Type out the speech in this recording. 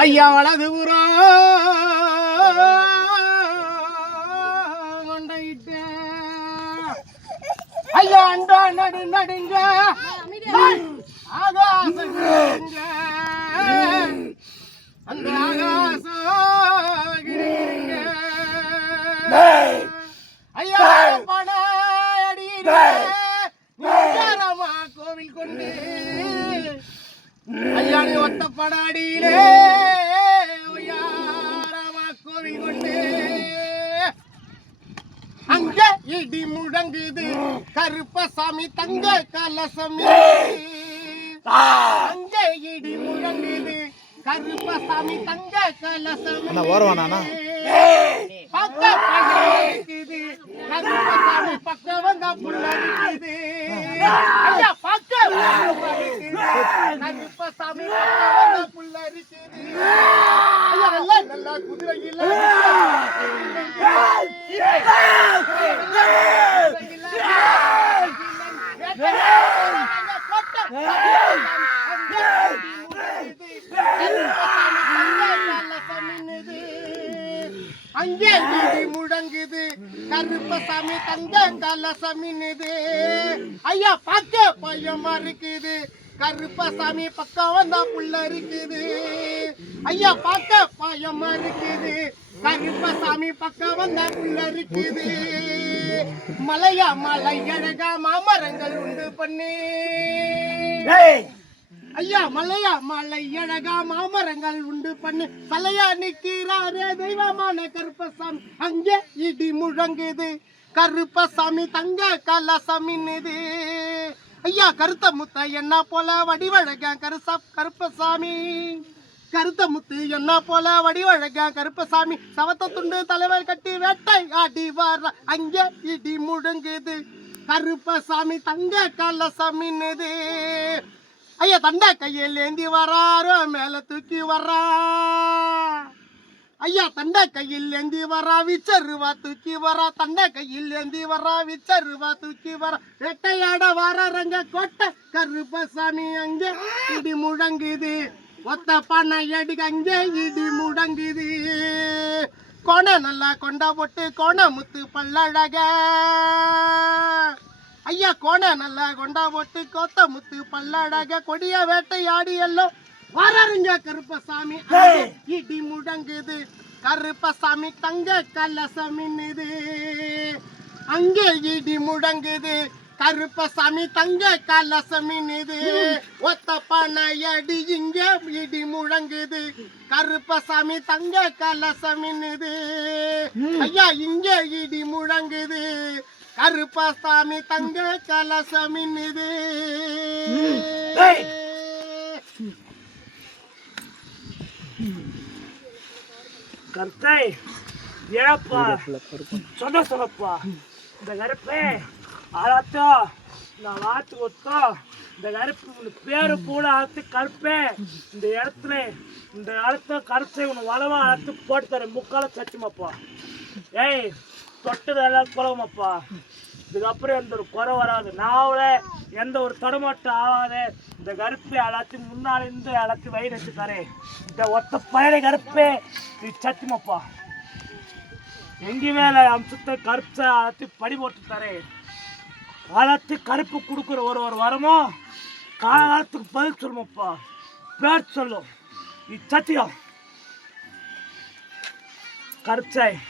ஐயா வலது புறம் கொண்டையிட்டு ஐயா அண்டா நடு நடுங்க ஆகாசம் அந்த ஆகாசம் ஐயா பட அடிரமா கோவில் கொண்டு ஐயா நீ ஒத்த படாடியிலே ராமா கோவில் கொண்டு அங்க இடி முழங்குது கருப்பசாமி தங்க கலசமி அங்க இடி முழங்குது கருப்பசாமி தங்க கலசமி ஓரவானா இருக்குது கருப்பசாமி பக்கம் வந்தா புள்ள இருக்குது ஐயா பக்கம் கருப்பசாமி பக்கம் வந்தா புள்ள இருக்குது ஐயா நல்லா குதிரையில அங்கே இடி முழங்குது கருப்பசாமி தங்க கலசமின்னுது ஐயா பார்க்க பயமா இருக்குது கருப்பசாமி பக்கம் வந்தா புள்ள இருக்குது ஐயா பார்க்க பயமா இருக்குது கருப்பசாமி பக்கம் வந்தா புள்ள இருக்குது மலையா மலை அழகா மாமரங்கள் உண்டு பண்ணி ஐயா மலையா மலை அழகா மாமரங்கள் உண்டு பண்ணு தலையா நிற்கிறாரே தெய்வமான கருப்பசாமி அங்கே இடி முழங்குது கருப்பசாமி தங்க கலசமின்னுது ஐயா கருத்த முத்த என்ன போல வடிவழக கருப்பசாமி கருத்த முத்து என்ன போல வடிவழக கருப்பசாமி சவத்த துண்டு தலைவர் கட்டி வேட்டை ஆடி வர அங்கே இடி முழங்குது கருப்பசாமி தங்க கலசமின்னுது ஐயா தண்டை கையில் ஏந்தி வராரோ மேல தூக்கி வர்றா ஐயா தண்டை கையில் ஏந்தி வரா விச்சருவா தூக்கி வரா தண்டை கையில் ஏந்தி வரா விச்சருவா தூக்கி வரா ரெட்டையாட வர்றங்க கோட்டை கருப்பசாமி அங்கே இடி முழங்குது ஒத்த பண்ணை அடிக்க அங்கே இடி முழங்குது கோண நல்லா கொண்டா போட்டு கோண முத்து பல்லழக ஐயா கோண நல்லா கொண்டா போட்டு கோத்த முத்து பல்லழக கொடிய வேட்டையாடி எல்லாம் வரருங்க கருப்பசாமி இடி முழங்குது கருப்பசாமி தங்க கலசமின்னுது அங்கே இடி முழங்குது கருப்பசாமி தங்க கலசமின்னுது ஒத்த பனையடி இங்க இடி முழங்குது கருப்பசாமி தங்க கலசமின்னுது ஐயா இங்க இடி முழங்குது கருப்பசாமி தங்க கலசமின்னுது கருத்தை ஏப்பா சொல்லப்பா இந்த கருப்பே ஆளாத்தோ நான் வாத்து ஒத்தோ இந்த கருப்பு பேரு கூட அறுத்து கருப்பே இந்த இடத்துல இந்த இடத்த கருத்தை உன்னை வளவா அறுத்து போட்டு தரேன் முக்கால சச்சுமாப்பா ஏய் தொட்டதெல்லாம் குறவுமாப்பா இதுக்கப்புறம் எந்த ஒரு குறை வராது நாவல எந்த ஒரு தடுமாட்டம் ஆகாது இந்த கருப்பை எல்லாத்தையும் முன்னாடி இருந்து எல்லாத்தையும் வயிறு வச்சு தரேன் இந்த ஒத்த பழைய கருப்பே இது சத்தியமாப்பா எங்கேயுமே அம்சத்தை கருப்பை எல்லாத்தையும் படி போட்டு தரேன் எல்லாத்தையும் கருப்பு கொடுக்குற ஒரு வரமும் காலகாலத்துக்கு பதில் சொல்லுமாப்பா பேர் சொல்லும் இது சத்தியம் கருப்பை